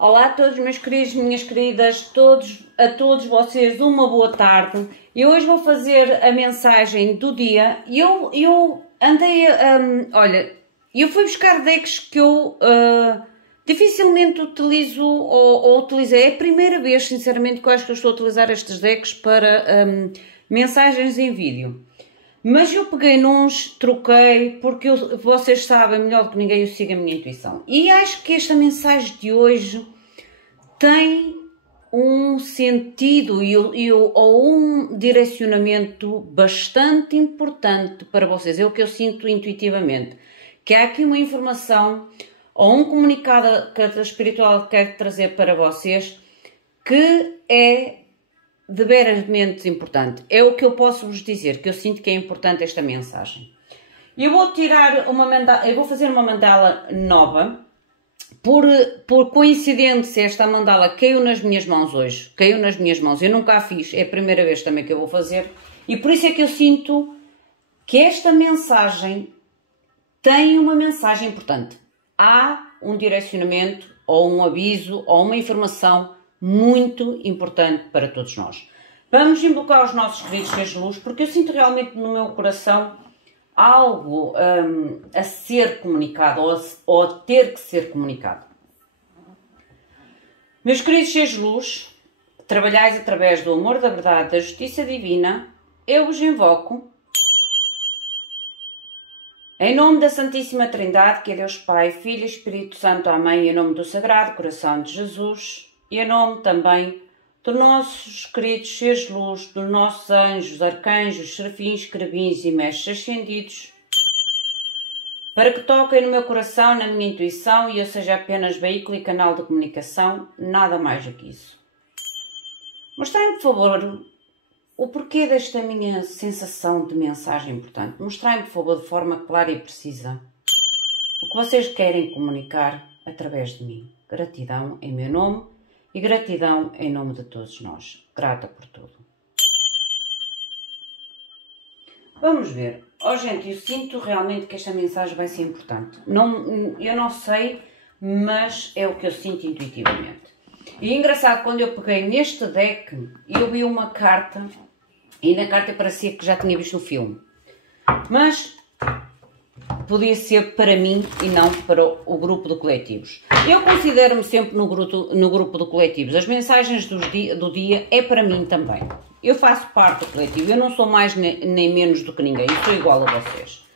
Olá a todos meus queridos, minhas queridas, a todos vocês uma boa tarde. E hoje vou fazer a mensagem do dia. Eu andei, olha, eu fui buscar decks que eu dificilmente utilizo ou utilizei. É a primeira vez, sinceramente, que eu acho que eu estou a utilizar estes decks para mensagens em vídeo. Mas eu peguei nuns, troquei, porque vocês sabem melhor do que ninguém, eu sigo a minha intuição. E acho que esta mensagem de hoje tem um sentido ou um direcionamento bastante importante para vocês. É o que eu sinto intuitivamente. Que há aqui uma informação ou um comunicado que a espiritual quer trazer para vocês que é de veramente importante. É o que eu posso vos dizer, que eu sinto que é importante esta mensagem. Eu vou tirar uma mandala, eu vou fazer uma mandala nova. Por coincidência, esta mandala caiu nas minhas mãos hoje. Caiu nas minhas mãos. Eu nunca a fiz, é a primeira vez também que eu vou fazer. E por isso é que eu sinto que esta mensagem tem uma mensagem importante. Há um direcionamento, ou um aviso, ou uma informação muito importante para todos nós. Vamos invocar os nossos queridos seres de luz, porque eu sinto realmente no meu coração algo a ser comunicado ou a ter que ser comunicado. Meus queridos seres de luz, trabalhais através do amor, da verdade, da justiça divina, eu vos invoco em nome da Santíssima Trindade, que é Deus Pai, Filho e Espírito Santo, amém, em nome do Sagrado Coração de Jesus, e em nome também dos nossos queridos seres de luz, dos nossos anjos, arcanjos, serafins, querubins e mestres ascendidos, para que toquem no meu coração, na minha intuição, e eu seja apenas veículo e canal de comunicação, nada mais do que isso. Mostrem-me, por favor, o porquê desta minha sensação de mensagem importante. Mostrem-me, por favor, de forma clara e precisa, o que vocês querem comunicar através de mim. Gratidão em meu nome e gratidão em nome de todos nós. Grata por tudo. Vamos ver. Oh, gente, eu sinto realmente que esta mensagem vai ser importante. Eu não sei, mas é o que eu sinto intuitivamente. E é engraçado, quando eu peguei neste deck, eu vi uma carta, e na carta parecia que já tinha visto o filme. Mas podia ser para mim e não para o grupo de coletivos. Eu considero-me sempre no grupo de coletivos. As mensagens do dia é para mim também. Eu faço parte do coletivo. Eu não sou mais nem menos do que ninguém. Eu sou igual a vocês.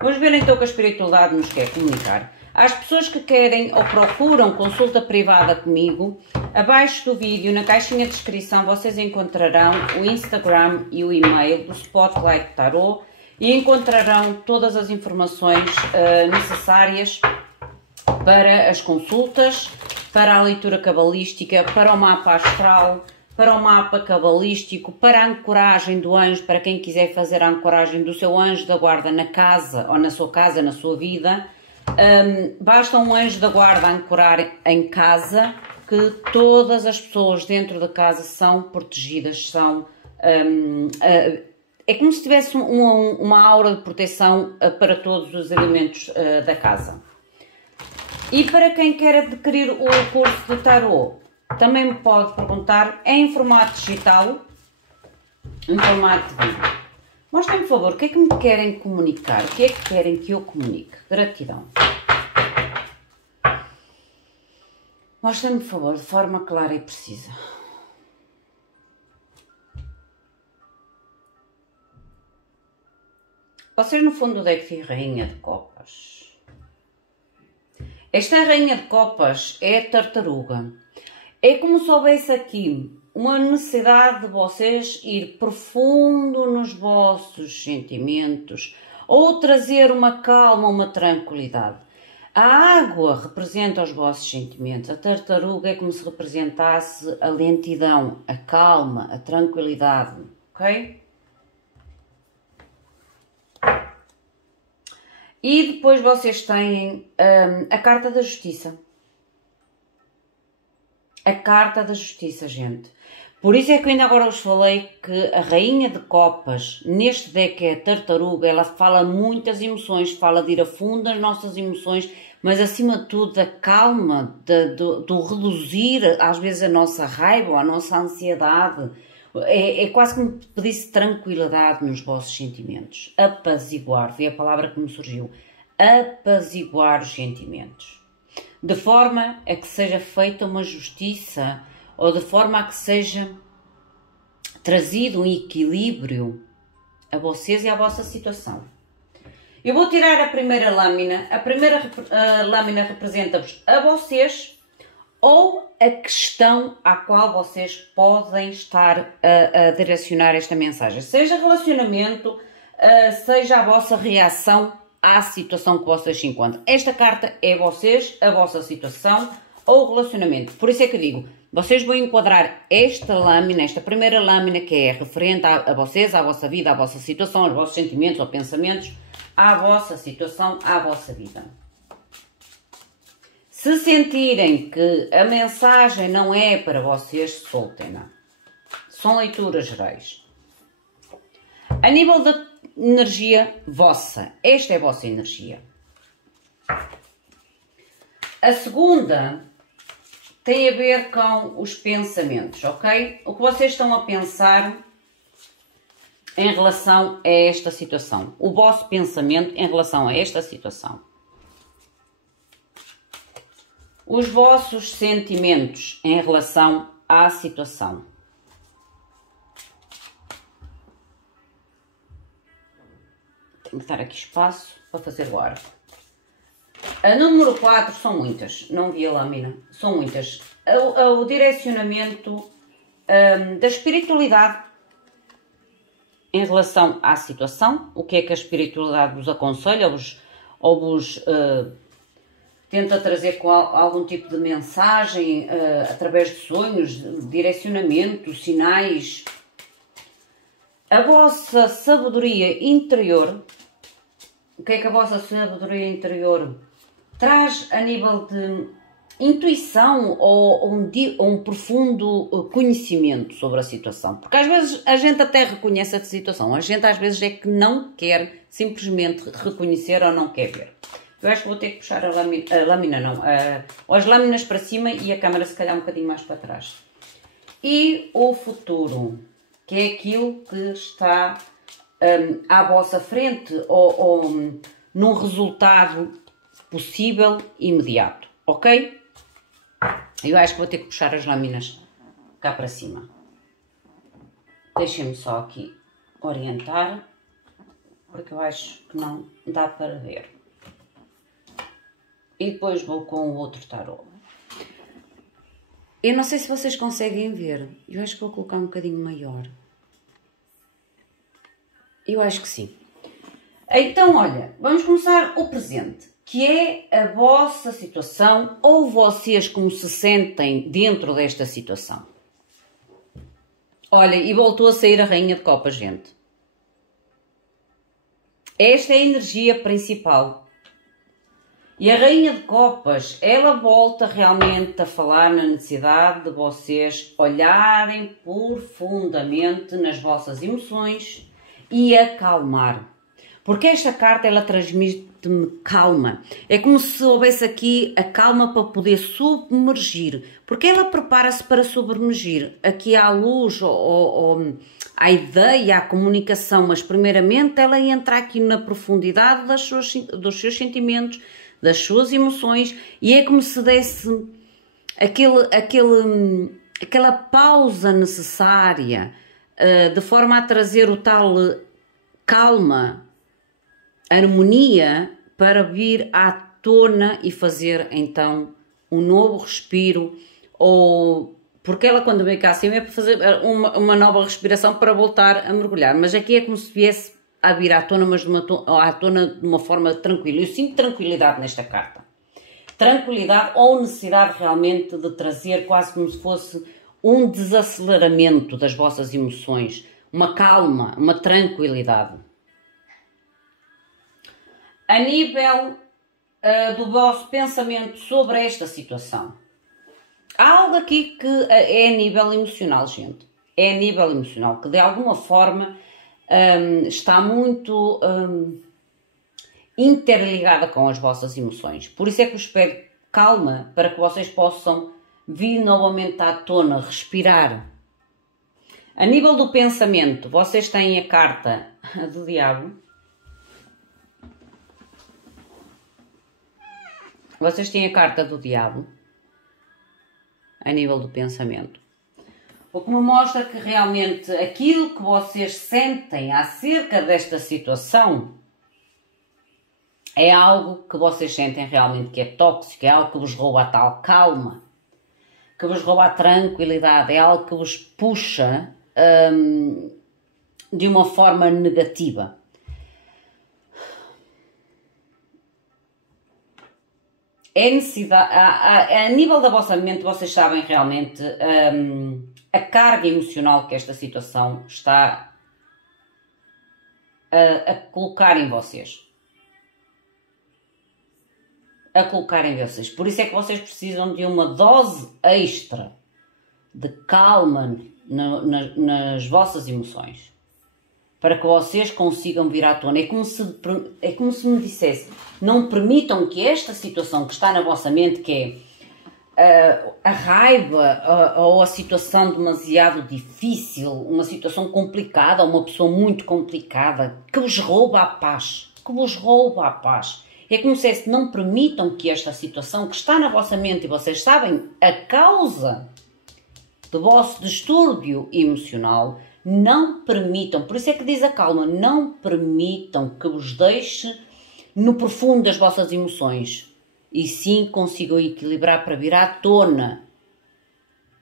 Vamos ver então o que a espiritualidade nos quer comunicar. Às pessoas que querem ou procuram consulta privada comigo, abaixo do vídeo, na caixinha de descrição, vocês encontrarão o Instagram e o e-mail do Spotlight Tarot, e encontrarão todas as informações necessárias para as consultas, para a leitura cabalística, para o mapa astral, para o mapa cabalístico, para a ancoragem do anjo, para quem quiser fazer a ancoragem do seu anjo da guarda na casa, ou na sua vida. Basta um anjo da guarda ancorar em casa, que todas as pessoas dentro da casa são protegidas, são... é como se tivesse uma aura de proteção para todos os elementos da casa. E para quem quer adquirir o curso de tarot, também me pode perguntar, é em formato digital, em formato de vídeo. Mostrem-me, por favor, o que é que me querem comunicar, o que é que querem que eu comunique. Gratidão. Mostrem-me, por favor, de forma clara e precisa. Vocês no fundo do deck têm Rainha de Copas. Esta Rainha de Copas é a tartaruga. É como se houvesse aqui uma necessidade de vocês ir profundo nos vossos sentimentos ou trazer uma calma, uma tranquilidade. A água representa os vossos sentimentos. A tartaruga é como se representasse a lentidão, a calma, a tranquilidade. Ok? E depois vocês têm a Carta da Justiça. A Carta da Justiça, gente. Por isso é que eu ainda agora vos falei que a Rainha de Copas, neste deck é a tartaruga, ela fala muitas emoções, fala de ir a fundo nas nossas emoções, mas acima de tudo da calma, do reduzir às vezes a nossa raiva, a nossa ansiedade. É quase como pedisse tranquilidade nos vossos sentimentos. Apaziguar, foi a palavra que me surgiu. Apaziguar os sentimentos. De forma a que seja feita uma justiça, ou de forma a que seja trazido um equilíbrio a vocês e à vossa situação. Eu vou tirar a primeira lâmina. A primeira lâmina representa-vos a vocês ou a questão à qual vocês podem estar a direcionar esta mensagem. Seja relacionamento, seja a vossa reação à situação que vocês se encontram. Esta carta é vocês, a vossa situação ou relacionamento. Por isso é que eu digo, vocês vão enquadrar esta lâmina, esta primeira lâmina que é referente a vocês, à vossa vida, à vossa situação, aos vossos sentimentos ou pensamentos, à vossa situação, à vossa vida. Se sentirem que a mensagem não é para vocês, soltem-na. São leituras gerais. A nível da energia vossa, esta é a vossa energia. A segunda tem a ver com os pensamentos, ok? O que vocês estão a pensar em relação a esta situação. O vosso pensamento em relação a esta situação. Os vossos sentimentos em relação à situação. Tenho que dar aqui espaço para fazer o arco. A número 4 são muitas, não vi a lâmina, são muitas. O direcionamento da espiritualidade em relação à situação, o que é que a espiritualidade vos aconselha ou vos tenta trazer com algum tipo de mensagem através de sonhos, direcionamento, sinais. A vossa sabedoria interior, o que é que a vossa sabedoria interior traz a nível de intuição ou um profundo conhecimento sobre a situação? Porque às vezes a gente até reconhece a situação, a gente às vezes é que não quer simplesmente reconhecer ou não quer ver. Eu acho que vou ter que puxar as lâminas para cima e a câmera se calhar um bocadinho mais para trás. E o futuro, que é aquilo que está à vossa frente ou num resultado possível imediato, ok? Eu acho que vou ter que puxar as lâminas cá para cima. Deixem-me só aqui orientar, porque eu acho que não dá para ver. E depois vou com o outro tarô. Eu não sei se vocês conseguem ver. Eu acho que vou colocar um bocadinho maior. Eu acho que sim. Então, olha, vamos começar o presente, que é a vossa situação ou vocês como se sentem dentro desta situação. Olha, e voltou a sair a Rainha de Copas, gente. Esta é a energia principal. E a Rainha de Copas, ela volta realmente a falar na necessidade de vocês olharem profundamente nas vossas emoções e acalmar. Porque esta carta, ela transmite-me calma. É como se houvesse aqui a calma para poder submergir. Porque ela prepara-se para submergir. Aqui há a luz, ou a ideia, a comunicação. Mas primeiramente ela entra aqui na profundidade dos seus sentimentos, das suas emoções. E é como se desse aquela pausa necessária, de forma a trazer o tal calma, harmonia, para vir à tona e fazer então um novo respiro, ou porque ela quando vem cá acima é para fazer uma nova respiração para voltar a mergulhar, mas aqui é como se viesse a vir à tona, mas à tona de uma forma tranquila. Eu sinto tranquilidade nesta carta, tranquilidade ou necessidade realmente de trazer quase como se fosse um desaceleramento das vossas emoções, uma calma, uma tranquilidade. A nível do vosso pensamento sobre esta situação, há algo aqui que é a nível emocional, gente. É a nível emocional, que de alguma forma está muito interligada com as vossas emoções. Por isso é que eu espero calma para que vocês possam vir novamente à tona, respirar. A nível do pensamento, vocês têm a carta do diabo. Vocês têm a carta do diabo a nível do pensamento. O que me mostra que realmente aquilo que vocês sentem acerca desta situação é algo que vocês sentem realmente que é tóxico, é algo que vos rouba a tal calma, que vos rouba a tranquilidade, é algo que vos puxa de uma forma negativa. É necessidade, a nível da vossa mente, vocês sabem realmente a carga emocional que esta situação está a colocar em vocês. Por isso é que vocês precisam de uma dose extra de calma nas vossas emoções, para que vocês consigam vir à tona. É como se me dissesse, não permitam que esta situação que está na vossa mente, que é a raiva ou a situação demasiado difícil, uma situação complicada, uma pessoa muito complicada, que vos rouba a paz, É como se não permitam que esta situação que está na vossa mente, e vocês sabem a causa do vosso distúrbio emocional, não permitam, por isso é que diz a calma, não permitam que vos deixe no profundo das vossas emoções, e sim consigam equilibrar para vir à tona,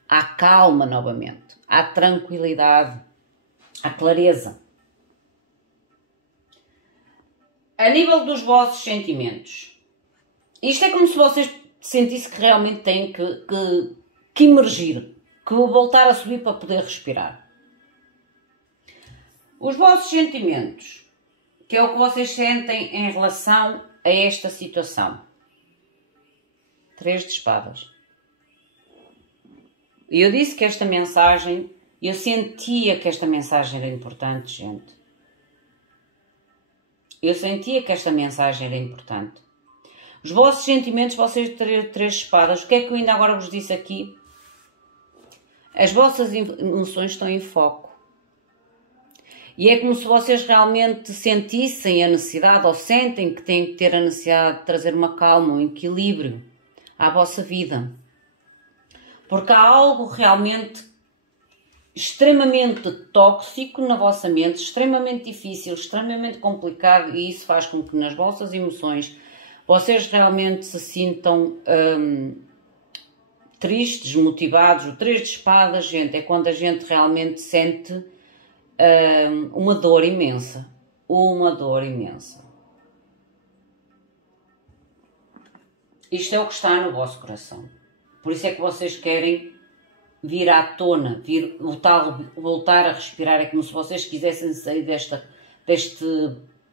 à calma novamente, à tranquilidade, à clareza. A nível dos vossos sentimentos, isto é como se vocês sentissem que realmente têm que emergir, que voltar a subir para poder respirar. Os vossos sentimentos, que é o que vocês sentem em relação a esta situação. 3 de espadas. E eu disse que esta mensagem, eu sentia que esta mensagem era importante, gente. Eu sentia que esta mensagem era importante. Os vossos sentimentos, vocês terem 3 de espadas, o que é que eu ainda agora vos disse aqui? As vossas emoções estão em foco. E é como se vocês realmente sentissem a necessidade, ou sentem que têm que ter a necessidade de trazer uma calma, um equilíbrio à vossa vida. Porque há algo realmente extremamente tóxico na vossa mente, extremamente difícil, extremamente complicado, e isso faz com que nas vossas emoções vocês realmente se sintam tristes, desmotivados. O 3 de espadas, gente, é quando a gente realmente sente uma dor imensa. Isto é o que está no vosso coração. Por isso é que vocês querem vir à tona, voltar a respirar. É como se vocês quisessem sair desta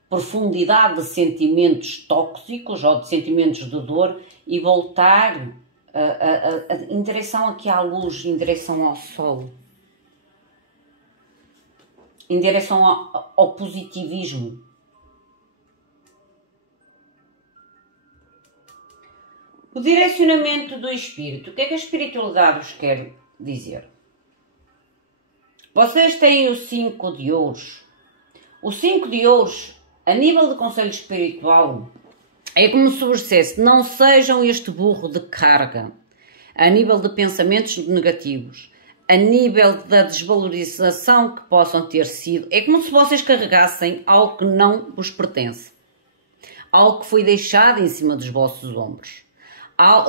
profundidade de sentimentos tóxicos ou de sentimentos de dor e voltar em direção aqui à luz, em direção ao sol, em direção ao positivismo. O direcionamento do espírito. O que é que a espiritualidade vos quer dizer? Vocês têm o 5 de ouros. O 5 de ouros, a nível de conselho espiritual, é como se vos dissesse, não sejam este burro de carga, a nível de pensamentos negativos, a nível da desvalorização que possam ter sido. É como se vocês carregassem algo que não vos pertence, algo que foi deixado em cima dos vossos ombros.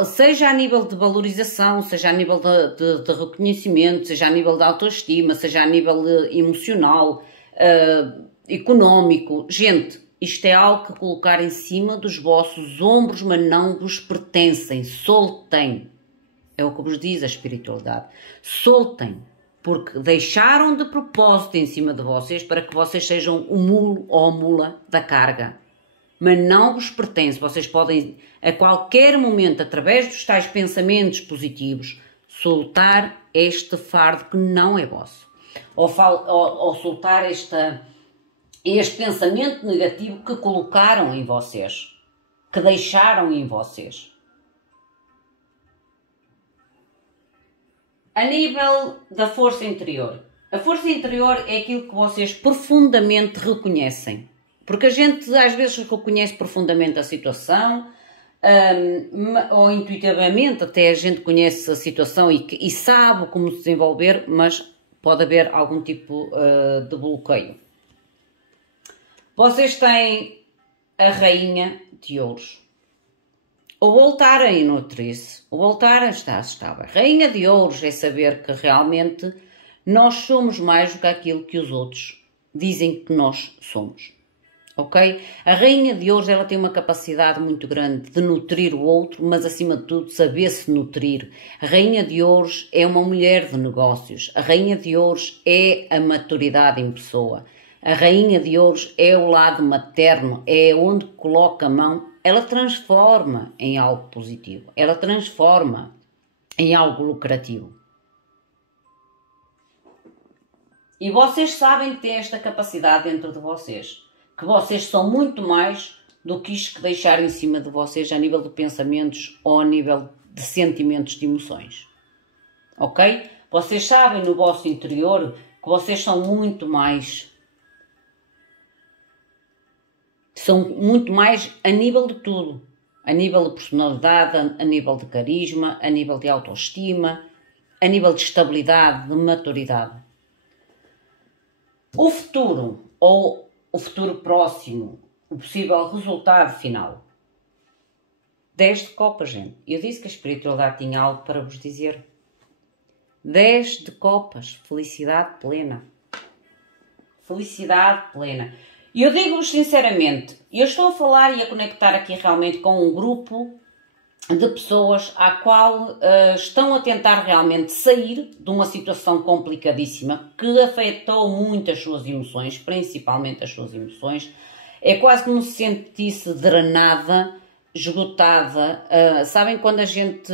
Seja a nível de valorização, seja a nível de reconhecimento, seja a nível de autoestima, seja a nível emocional, económico. Gente, isto é algo que colocar em cima dos vossos ombros, mas não vos pertencem. Soltem. É o que vos diz a espiritualidade. Soltem. Porque deixaram de propósito em cima de vocês para que vocês sejam o mulo ou a mula da carga. Mas não vos pertence. Vocês podem, a qualquer momento, através dos tais pensamentos positivos, soltar este fardo que não é vosso. Ou soltar este pensamento negativo que colocaram em vocês, que deixaram em vocês. A nível da força interior. A força interior é aquilo que vocês profundamente reconhecem. Porque a gente às vezes reconhece profundamente a situação, ou intuitivamente até a gente conhece a situação e sabe como se desenvolver, mas pode haver algum tipo de bloqueio. Vocês têm a Rainha de Ouros. O voltar a nutrir-se, o voltar a estar estável. Rainha de Ouros é saber que realmente nós somos mais do que aquilo que os outros dizem que nós somos. Ok? A Rainha de Ouros, ela tem uma capacidade muito grande de nutrir o outro, mas acima de tudo saber-se nutrir. A Rainha de Ouros é uma mulher de negócios. A Rainha de Ouros é a maturidade em pessoa. A Rainha de Ouros é o lado materno, é onde coloca a mão. Ela transforma em algo positivo. Ela transforma em algo lucrativo. E vocês sabem que têm esta capacidade dentro de vocês. Que vocês são muito mais do que isto que deixaram em cima de vocês a nível de pensamentos ou a nível de sentimentos, de emoções. Ok? Vocês sabem no vosso interior que vocês são muito mais. São muito mais a nível de tudo. A nível de personalidade, a nível de carisma, a nível de autoestima, a nível de estabilidade, de maturidade. O futuro, ou o futuro próximo, o possível resultado final. 10 de copas, gente. Eu disse que a espiritualidade tinha algo para vos dizer. 10 de copas. Felicidade plena. Felicidade plena. E eu digo-vos sinceramente, eu estou a falar e a conectar aqui realmente com um grupo de pessoas à qual estão a tentar realmente sair de uma situação complicadíssima que afetou muito as suas emoções, principalmente as suas emoções. É quase como se sentisse drenada, esgotada. Sabem quando a gente,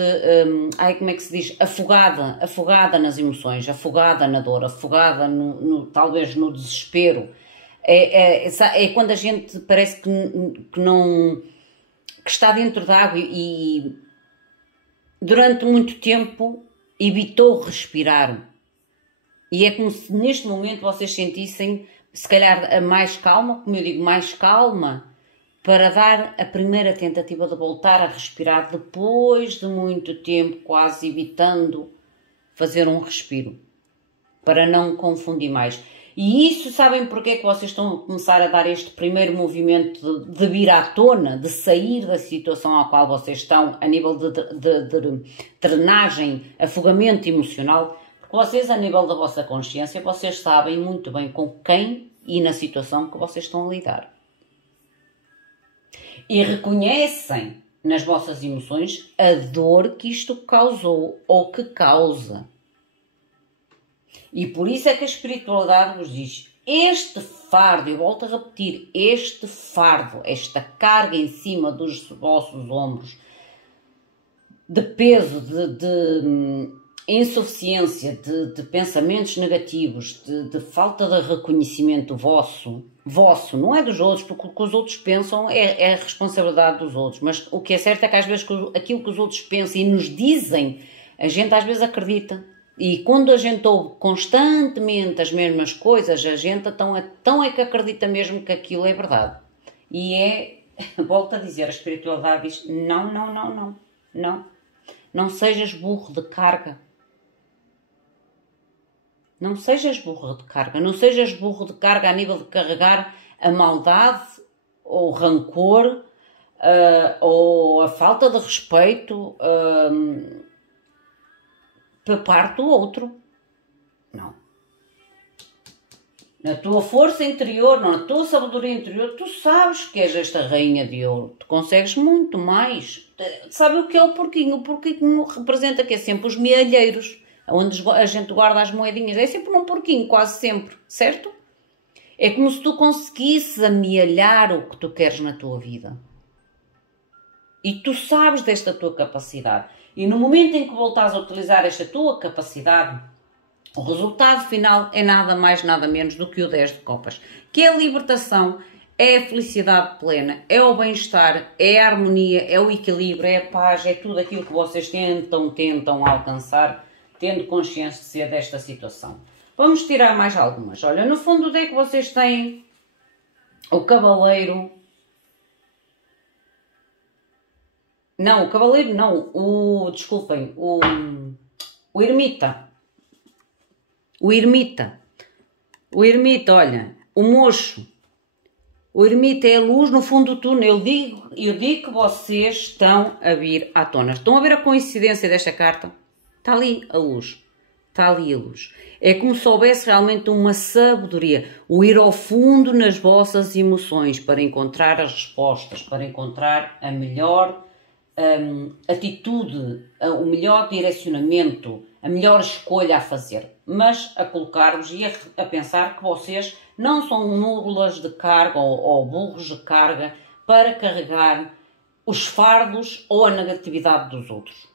como é que se diz? Afogada nas emoções, afogada na dor, afogada talvez no desespero. É quando a gente parece que não... que está dentro da água e durante muito tempo evitou respirar. E é como se neste momento vocês sentissem, se calhar, a mais calma, como eu digo, mais calma, para dar a primeira tentativa de voltar a respirar depois de muito tempo, quase evitando fazer um respiro, para não confundir mais. E isso, sabem porque é que vocês estão a começar a dar este primeiro movimento de vir à tona, de sair da situação à qual vocês estão, a nível de drenagem, afogamento emocional? Porque vocês, a nível da vossa consciência, vocês sabem muito bem com quem e na situação que vocês estão a lidar. E reconhecem nas vossas emoções a dor que isto causou ou que causa. E por isso é que a espiritualidade vos diz, este fardo, eu volto a repetir, este fardo, esta carga em cima dos vossos ombros, de peso, de insuficiência, de pensamentos negativos, de falta de reconhecimento vosso, não é dos outros, porque o que os outros pensam é a responsabilidade dos outros, mas o que é certo é que às vezes aquilo que os outros pensam e nos dizem, a gente às vezes acredita. E quando a gente ouve constantemente as mesmas coisas, a gente tão é que acredita mesmo que aquilo é verdade. E volto a dizer, a espiritualidade diz, não sejas burro de carga. Não sejas burro de carga. Não sejas burro de carga a nível de carregar a maldade, ou o rancor, ou a falta de respeito, para parte do outro. Não. Na tua força interior, na tua sabedoria interior, tu sabes que és esta Rainha de Ouro. Tu consegues muito mais. Sabe o que é o porquinho? O porquinho representa que é sempre os mealheiros, onde a gente guarda as moedinhas. É sempre um porquinho, quase sempre. Certo? É como se tu conseguisses amealhar o que tu queres na tua vida. E tu sabes desta tua capacidade. E no momento em que voltares a utilizar esta tua capacidade, O resultado final é nada mais, nada menos do que o 10 de copas, que é a libertação, é a felicidade plena, é o bem-estar, é a harmonia, é o equilíbrio, é a paz, é tudo aquilo que vocês tentam alcançar, tendo consciência desta situação. Vamos tirar mais algumas. Olha, no fundo do deck vocês têm o cavaleiro. Não, o cavaleiro não. Desculpem, o ermita. O ermita. O ermita, olha, o mocho. O ermita é a luz no fundo do túnel. Eu digo que vocês estão a vir à tona. Estão a ver a coincidência desta carta? Está ali a luz. Está ali a luz. É como se houvesse realmente uma sabedoria. O ir ao fundo nas vossas emoções para encontrar as respostas, para encontrar a melhor atitude, o melhor direcionamento, a melhor escolha a fazer. Mas a colocar-vos e a pensar que vocês não são mulas de carga ou burros de carga para carregar os fardos ou a negatividade dos outros.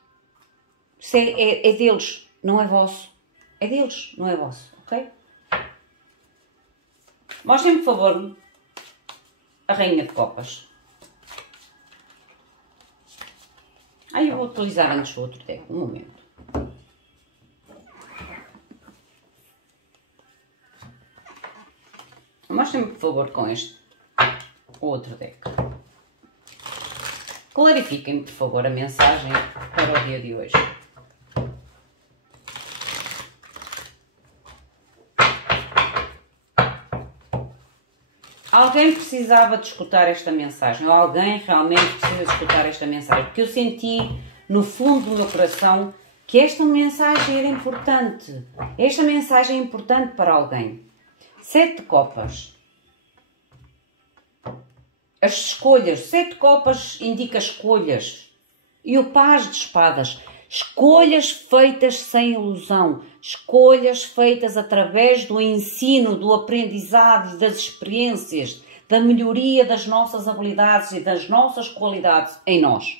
Isso é deles, não é vosso. É deles, não é vosso, ok? Mostrem-me, por favor, a Rainha de Copas. Eu vou utilizar antes o outro deck, um momento. Mostrem-me, por favor, com este outro deck. Clarifiquem-me, por favor, a mensagem para o dia de hoje. Alguém precisava de escutar esta mensagem, ou alguém realmente precisa de escutar esta mensagem, porque eu senti no fundo do meu coração que esta mensagem era importante. Esta mensagem é importante para alguém. 7 de copas. As escolhas. 7 de copas indica escolhas. E o paz de espadas. Escolhas feitas sem ilusão. Escolhas feitas através do ensino, do aprendizado, das experiências, da melhoria das nossas habilidades e das nossas qualidades em nós.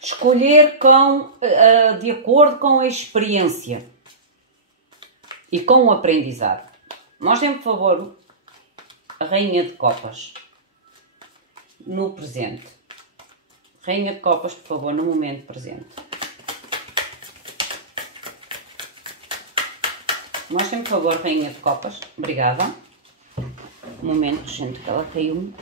Escolher de acordo com a experiência e com o aprendizado. Mostrem, por favor, a Rainha de Copas no presente. Rainha de Copas, por favor, no momento presente. Mostrem, por favor, Rainha de Copas. Obrigada. Um momento, gente, que ela caiu-me.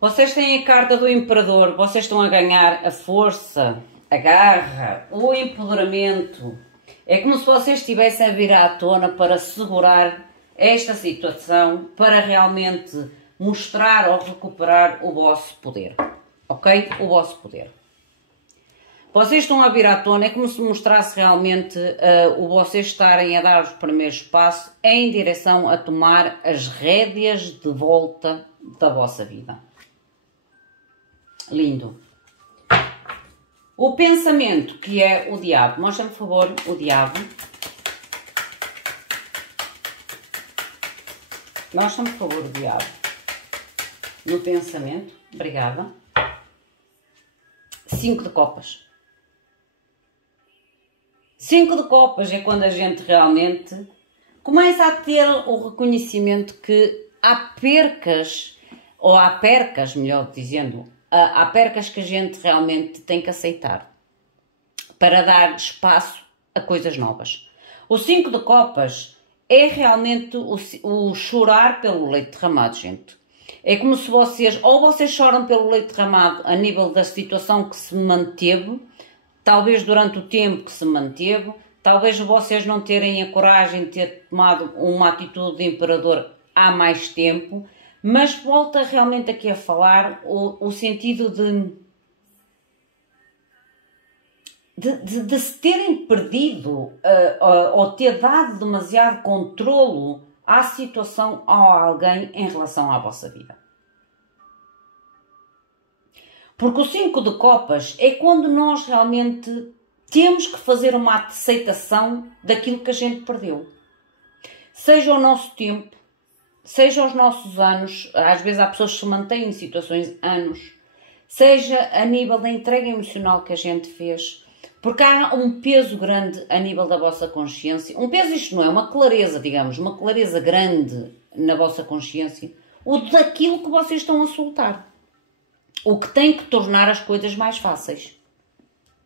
Vocês têm a carta do Imperador. Vocês estão a ganhar a força, a garra, o empoderamento. É como se vocês estivessem a vir à tona para segurar esta situação, para realmente mostrar ou recuperar o vosso poder. Ok? O vosso poder. Vocês estão a vir à tona, é como se mostrasse realmente o vocês estarem a dar os primeiros passos em direção a tomar as rédeas de volta da vossa vida. Lindo. O pensamento, que é o diabo. Mostra-me, por favor, o diabo. Mostra-me, por favor, o diabo. No pensamento. Obrigada. 5 de copas. 5 de copas é quando a gente realmente começa a ter o reconhecimento que há percas, ou há percas, melhor dizendo, há percas que a gente realmente tem que aceitar para dar espaço a coisas novas. O 5 de copas é realmente o chorar pelo leite derramado, gente. É como se vocês choram pelo leite derramado a nível da situação que se manteve, talvez durante o tempo que se manteve, talvez vocês não terem a coragem de ter tomado uma atitude de imperador há mais tempo, mas volta realmente aqui a falar o sentido de se terem perdido ou ter dado demasiado controlo à situação ou a alguém em relação à vossa vida. Porque o 5 de copas é quando nós realmente temos que fazer uma aceitação daquilo que a gente perdeu. Seja o nosso tempo, seja os nossos anos, às vezes há pessoas que se mantêm em situações anos, seja a nível da entrega emocional que a gente fez, porque há um peso grande a nível da vossa consciência. Um peso, isto não é uma clareza, digamos, uma clareza grande na vossa consciência, o daquilo que vocês estão a soltar. O que tem que tornar as coisas mais fáceis.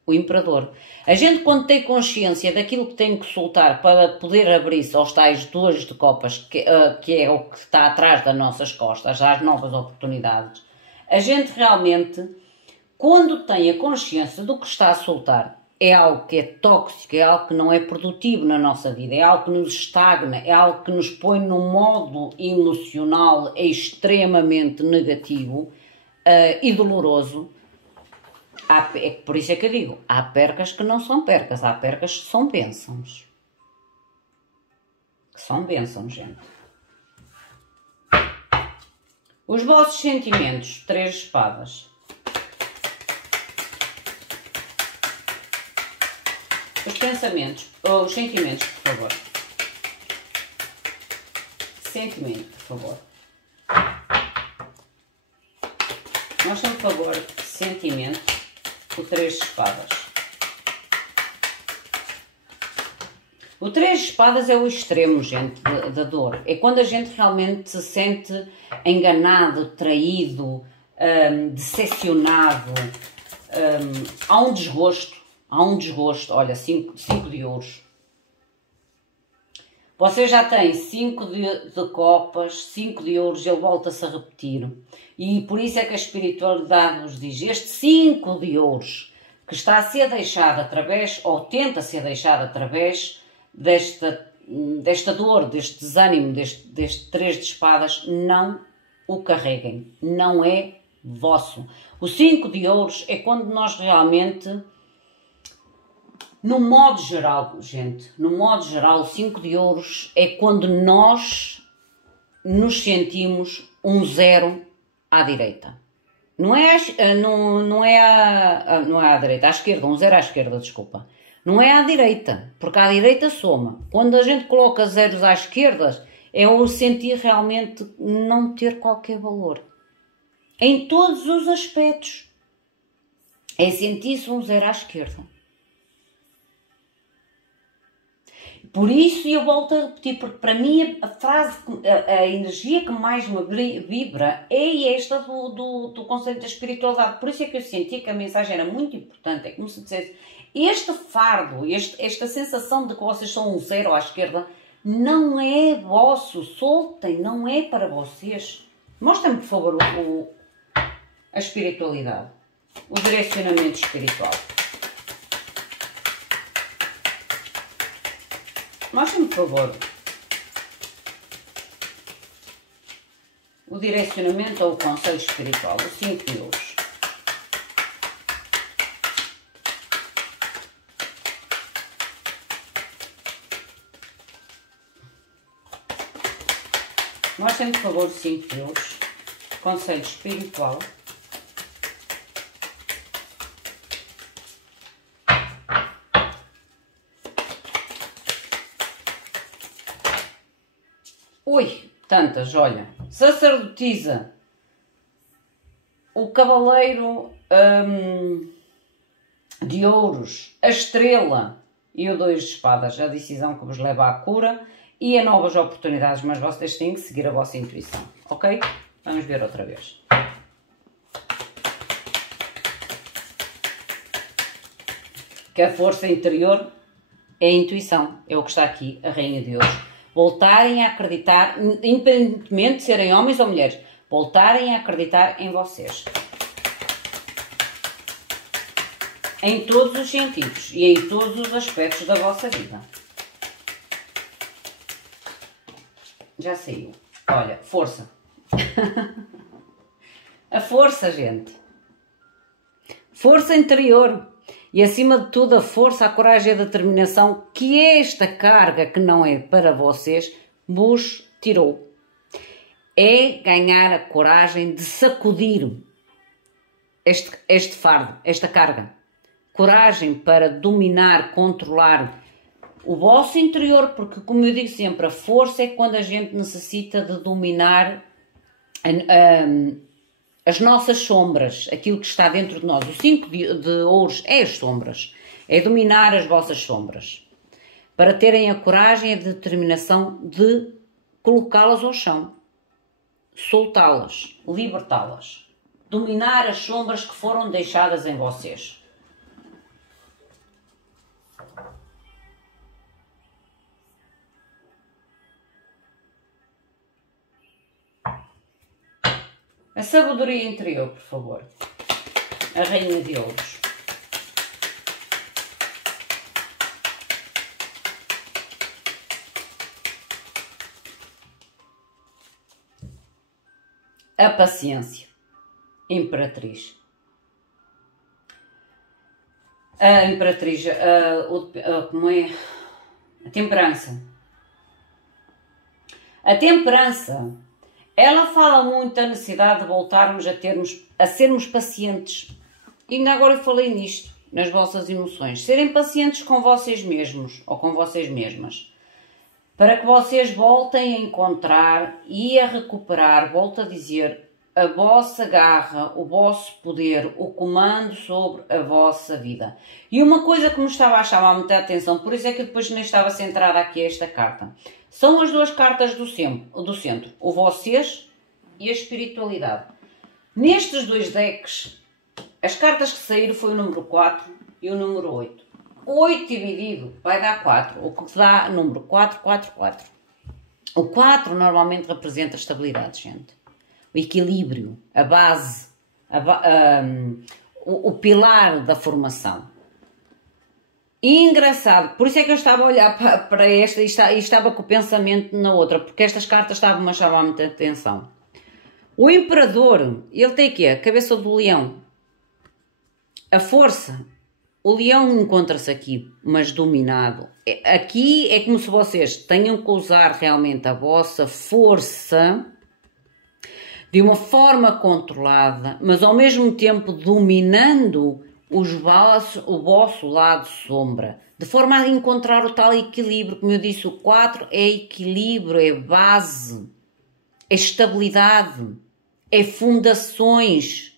O Imperador. A gente, quando tem consciência daquilo que tem que soltar para poder abrir-se aos tais 2 de copas, que é o que está atrás das nossas costas, às novas oportunidades, a gente realmente, quando tem a consciência do que está a soltar, é algo que é tóxico, é algo que não é produtivo na nossa vida, é algo que nos estagna, é algo que nos põe num modo emocional extremamente negativo e doloroso. Por isso é que eu digo, há percas que não são percas, há percas que são bênçãos. Que são bênçãos, gente. Os vossos sentimentos, 3 de espadas. Os pensamentos, ou os sentimentos, por favor. Sentimento, por favor. Mostra-me, por favor, sentimento, o 3 de espadas. O 3 de espadas é o extremo, gente, da dor. É quando a gente realmente se sente enganado, traído, decepcionado. Há um desgosto. Olha, 5 de ouros. Vocês já têm 5 de copas, 5 de ouros, ele volta-se a repetir. E por isso é que a espiritualidade nos diz, este 5 de ouros, que está a ser deixado através, ou tenta ser deixado através desta dor, deste desânimo, deste 3 de espadas, não o carreguem. Não é vosso. O 5 de ouros é quando nós realmente... No modo geral, gente, no modo geral, o 5 de ouros é quando nós nos sentimos um 0 à direita. Não é à direita, à esquerda, um 0 à esquerda, desculpa. Não é à direita, porque à direita soma. Quando a gente coloca zeros à esquerda, é o sentir realmente não ter qualquer valor. Em todos os aspectos. É sentir-se um 0 à esquerda. Por isso eu volto a repetir, porque para mim a frase, a energia que mais me vibra é esta do conceito da espiritualidade. Por isso é que eu senti que a mensagem era muito importante. É como se dissesse, este fardo, esta sensação de que vocês são um 0 à esquerda, não é vosso, soltem, não é para vocês. Mostrem-me, por favor, a espiritualidade, o direcionamento espiritual. Mostre-me, por favor, o direcionamento ou o conselho espiritual, o 5 de ouros. Mostre-me, por favor, o 5 de ouros, conselho espiritual. Ui, tantas, olha. Sacerdotisa, o cavaleiro de ouros, a estrela e o 2 de espadas, a decisão que vos leva à cura e a novas oportunidades, mas vocês têm que seguir a vossa intuição, ok? Vamos ver outra vez. Que a força interior é a intuição, é o que está aqui, a Rainha de Ouros. Voltarem a acreditar, independentemente de serem homens ou mulheres, voltarem a acreditar em vocês. Em todos os sentidos e em todos os aspectos da vossa vida. Já saiu. Olha, força. A força, gente. Força interior. E acima de tudo a força, a coragem e a determinação que esta carga que não é para vocês vos tirou. É ganhar a coragem de sacudir este fardo, esta carga. Coragem para dominar, controlar o vosso interior, porque como eu digo sempre, a força é quando a gente necessita de dominar as nossas sombras, aquilo que está dentro de nós. O 5 de ouros é as sombras, é dominar as vossas sombras, para terem a coragem e a determinação de colocá-las ao chão, soltá-las, libertá-las, dominar as sombras que foram deixadas em vocês. A sabedoria interior, por favor. A Rainha de Ouros. A paciência. Imperatriz. A Imperatriz. Como é? A temperança. A temperança. Ela fala muito da necessidade de voltarmos a sermos pacientes. E ainda agora eu falei nisto, nas vossas emoções. Serem pacientes com vocês mesmos ou com vocês mesmas. Para que vocês voltem a encontrar e a recuperar, volto a dizer, a vossa garra, o vosso poder, o comando sobre a vossa vida. E uma coisa que me estava a chamar muita atenção, por isso é que depois nem estava centrada aqui esta carta, são as duas cartas do centro, o vocês e a espiritualidade. Nestes dois decks, as cartas que saíram foi o número 4 e o número 8. 8 dividido vai dar 4, o que dá número 4, 4, 4. O 4 normalmente representa a estabilidade, gente. O equilíbrio, a base, o pilar da formação. E engraçado, por isso é que eu estava a olhar para esta e estava com o pensamento na outra, porque estas cartas estavam a chamar muita atenção. O Imperador, ele tem aqui a cabeça do leão. A força, o leão encontra-se aqui, mas dominado. Aqui é como se vocês tenham que usar realmente a vossa força de uma forma controlada, mas ao mesmo tempo dominando o vosso lado sombra, de forma a encontrar o tal equilíbrio. Como eu disse, o 4 é equilíbrio, é base, é estabilidade, é fundações.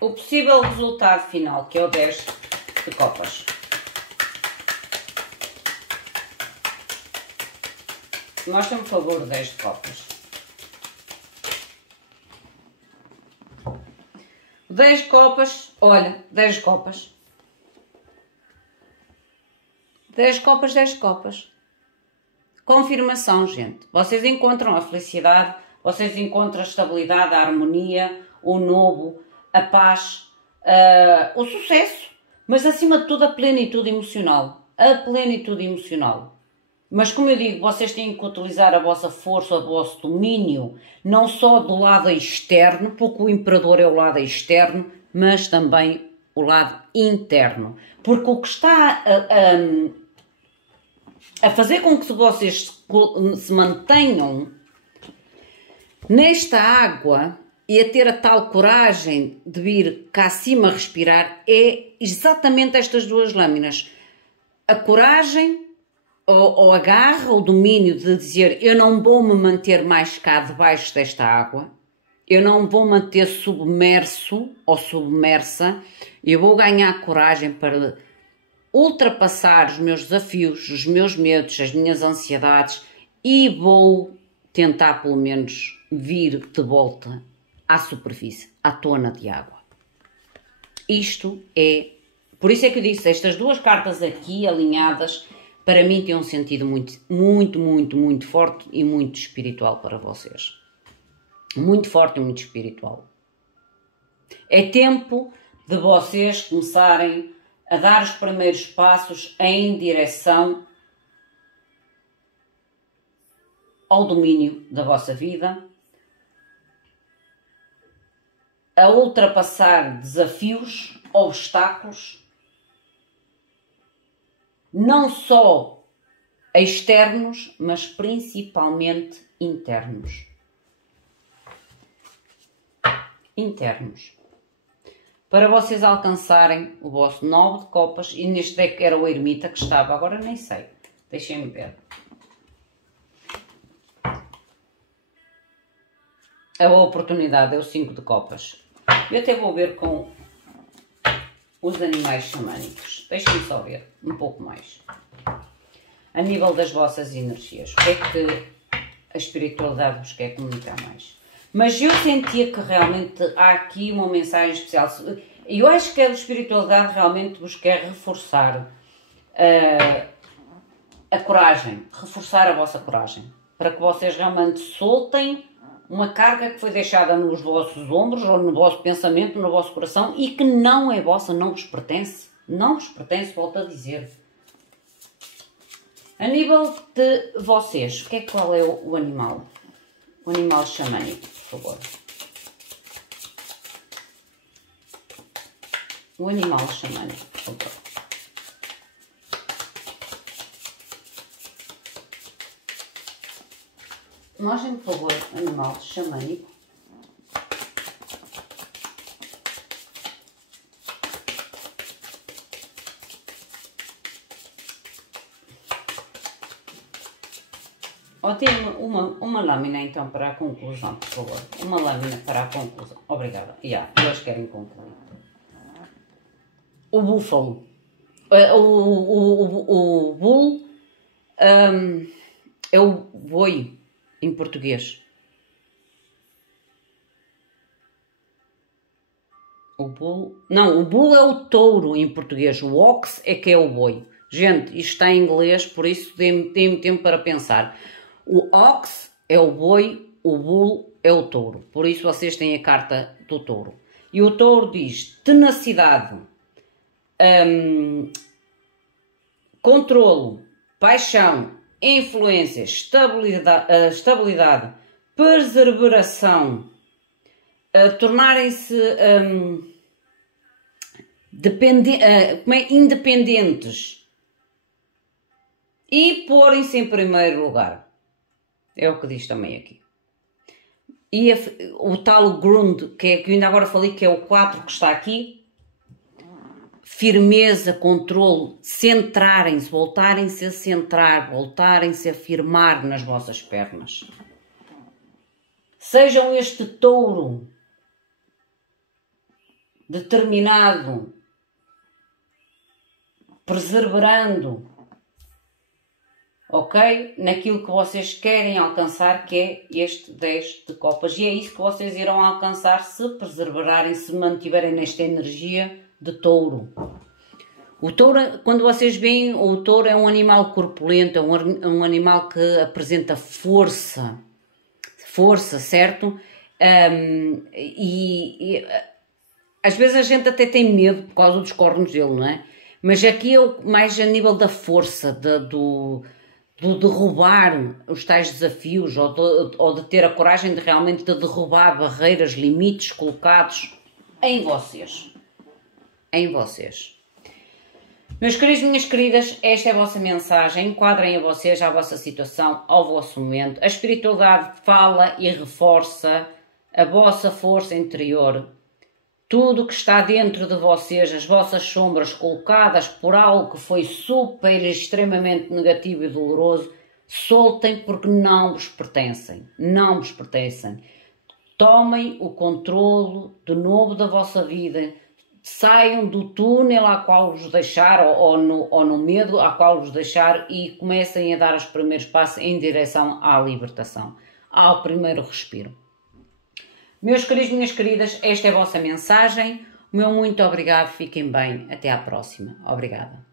O possível resultado final, que é o 10 de copas. Mostra-me, por favor, o 10 de copas. O 10 de copas, olha, 10 de copas. 10 de copas, 10 de copas. Confirmação, gente. Vocês encontram a felicidade, vocês encontram a estabilidade, a harmonia, o novo, a paz, o sucesso, mas acima de tudo a plenitude emocional. A plenitude emocional. Mas como eu digo, vocês têm que utilizar a vossa força, o vosso domínio, não só do lado externo, porque o Imperador é o lado externo, mas também o lado interno. Porque o que está a fazer com que vocês se mantenham nesta água e a ter a tal coragem de vir cá acima respirar é exatamente estas duas lâminas. A coragem ou a garra, o domínio de dizer eu não vou me manter mais cá debaixo desta água, eu não vou manter submerso ou submersa, eu vou ganhar coragem para ultrapassar os meus desafios, os meus medos, as minhas ansiedades e vou tentar pelo menos vir de volta à superfície, à tona de água. Isto é, por isso é que eu disse, estas duas cartas aqui alinhadas, para mim tem um sentido muito forte e muito espiritual para vocês. Muito forte e muito espiritual. É tempo de vocês começarem a dar os primeiros passos em direção ao domínio da vossa vida, a ultrapassar desafios, obstáculos, não só externos, mas principalmente internos. Internos. para vocês alcançarem o vosso 9 de copas, e neste deck era o ermita que estava, agora nem sei, deixem-me ver. A oportunidade é o 5 de copas. Eu até vou ver com os animais xamânicos. Deixem-me só ver um pouco mais. A nível das vossas energias, o que é que a espiritualidade vos quer comunicar mais? Mas eu sentia que realmente há aqui uma mensagem especial. Eu acho que a espiritualidade realmente vos quer reforçar a coragem, reforçar a vossa coragem, para que vocês realmente soltem uma carga que foi deixada nos vossos ombros, ou no vosso pensamento, no vosso coração, e que não é vossa, não vos pertence. Não vos pertence, volto a dizer. A nível de vocês, qual é o animal? O animal xamânico, por favor. O animal xamânico, por favor. Mostrem, por favor, animal xamânico. Ou tem uma lâmina então para a conclusão, por favor. Uma lâmina para a conclusão. Obrigada. Eles querem concluir. O búfalo. O bull é o boi em português. O bull é o touro em português. O ox é que é o boi. Gente, isto está em inglês, por isso dê-me tempo para pensar. O ox é o boi, o bull é o touro. Por isso vocês têm a carta do touro. E o touro diz tenacidade, controlo, paixão, influência, estabilidade, perseveração, tornarem-se independentes e porem-se em primeiro lugar. É o que diz também aqui. E o tal Grund, que ainda agora falei que é o 4 que está aqui, firmeza, controle, centrarem-se, voltarem-se a centrar, voltarem-se a firmar nas vossas pernas. Sejam este touro determinado, perseverando, ok? Naquilo que vocês querem alcançar, que é este 10 de copas. E é isso que vocês irão alcançar se perseverarem, se mantiverem nesta energia de touro. O touro, quando vocês veem, o touro é um animal corpulento, é um animal que apresenta força, certo? Às vezes a gente até tem medo por causa dos cornos dele, não é? Mas aqui é mais a nível da força, do derrubar os tais desafios, ou de ter a coragem de realmente derrubar barreiras, limites colocados em vocês. Em vocês. Meus queridos, minhas queridas, esta é a vossa mensagem. Enquadrem a vocês, à vossa situação, ao vosso momento. A espiritualidade fala e reforça a vossa força interior. Tudo que está dentro de vocês, as vossas sombras colocadas por algo que foi super extremamente negativo e doloroso, soltem porque não vos pertencem. Não vos pertencem. Tomem o controlo de novo da vossa vida. Saiam do túnel a qual vos deixar, ou no medo a qual vos deixar, e comecem a dar os primeiros passos em direção à libertação, ao primeiro respiro. Meus queridos, minhas queridas, esta é a vossa mensagem. O meu muito obrigado, fiquem bem, até à próxima. Obrigada.